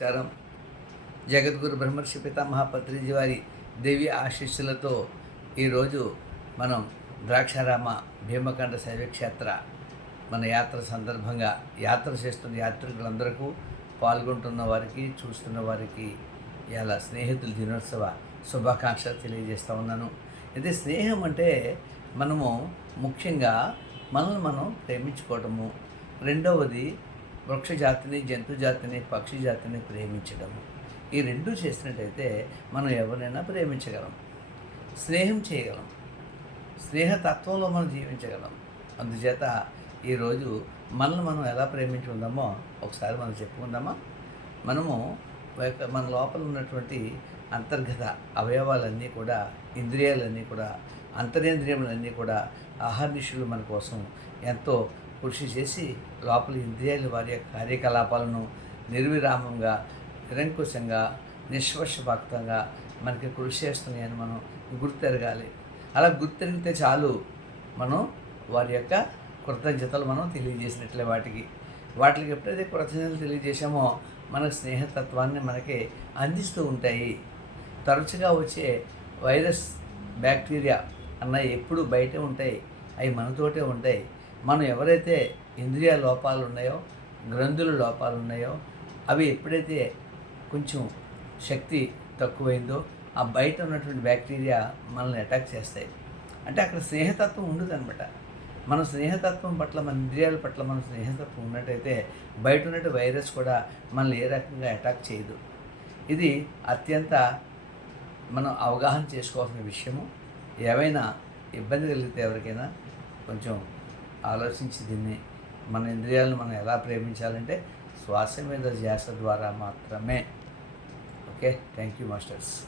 నమస్కారం. జగద్గురు బ్రహ్మర్షి పితామహ పత్రిజీ వారి దేవి ఆశీస్సులతో ఈరోజు మనం ద్రాక్షారామ భీమకండ శైవక్షేత్ర మన యాత్ర సందర్భంగా యాత్ర చేస్తున్న యాత్రికులందరికీ పాల్గొంటున్న వారికి చూస్తున్న వారికి ఇలా స్నేహితుల దినోత్సవ శుభాకాంక్షలు తెలియజేస్తూ ఉన్నాను. అయితే స్నేహం అంటే మనము ముఖ్యంగా మనల్ని మనం ప్రేమించుకోవటము. రెండవది వృక్ష జాతిని జంతు జాతిని పక్షి జాతిని ప్రేమించడము. ఈ రెండు చేసినట్టయితే మనం ఎవరినైనా ప్రేమించగలం. స్నేహం చేయగలం. స్నేహతత్వంలో మనం జీవించగలం. అందుచేత ఈరోజు మనల్ని మనం ఎలా ప్రేమించుకుందామో ఒకసారి మనం చెప్పుకుందామా? మనము మన లోపల ఉన్నటువంటి అంతర్గత అవయవాలన్నీ కూడా ఇంద్రియాలన్నీ కూడా అంతరేంద్రియములన్నీ కూడా ఆహర్నిశులు మన కోసం ఎంతో కృషి చేసి లోపల ఇంద్రియాలు వారి యొక్క కార్యకలాపాలను నిర్విరామంగా నిరంకుశంగా నిష్పక్షపాతంగా మనకి కృషి చేస్తున్నాయని మనం గుర్తెరగాలి. అలా గుర్తెరిగితే చాలు మనం వారి యొక్క కృతజ్ఞతలు మనం తెలియజేసినట్లే వాటికి. వాటికి ఎప్పుడైతే కృతజ్ఞతలు తెలియజేసామో మన స్నేహతత్వాన్ని మనకి అందిస్తూ ఉంటాయి. తరచుగా వచ్చే వైరస్ బ్యాక్టీరియా అన్నవి ఎప్పుడు బయటే ఉంటాయి. అవి మనతోటే ఉంటాయి. మనం ఎవరైతే ఇంద్రియ లోపాలు ఉన్నాయో గ్రంథుల లోపాలు ఉన్నాయో అవి ఎప్పుడైతే కొంచెం శక్తి తక్కువైందో ఆ బయట ఉన్నటువంటి బ్యాక్టీరియా మనల్ని అటాక్ చేస్తాయి. అంటే అక్కడ స్నేహతత్వం ఉండదనమాట మన స్నేహతత్వం పట్ల మన ఇంద్రియాల పట్ల మన స్నేహతత్వం ఉన్నట్టయితే బయట ఉన్నట్టు వైరస్ కూడా మనల్ని ఏ రకంగా అటాక్ చేయదు. ఇది అత్యంత మనం అవగాహన చేసుకోవాల్సిన విషయము. ఏవైనా ఇబ్బంది కలిగితే ఎవరికైనా కొంచెం ఆలోచించి దీన్ని మన ఇంద్రియాలను మనం ఎలా ప్రేమించాలంటే శ్వాస మీద ధ్యాస ద్వారా మాత్రమే. ఓకే? Thank you masters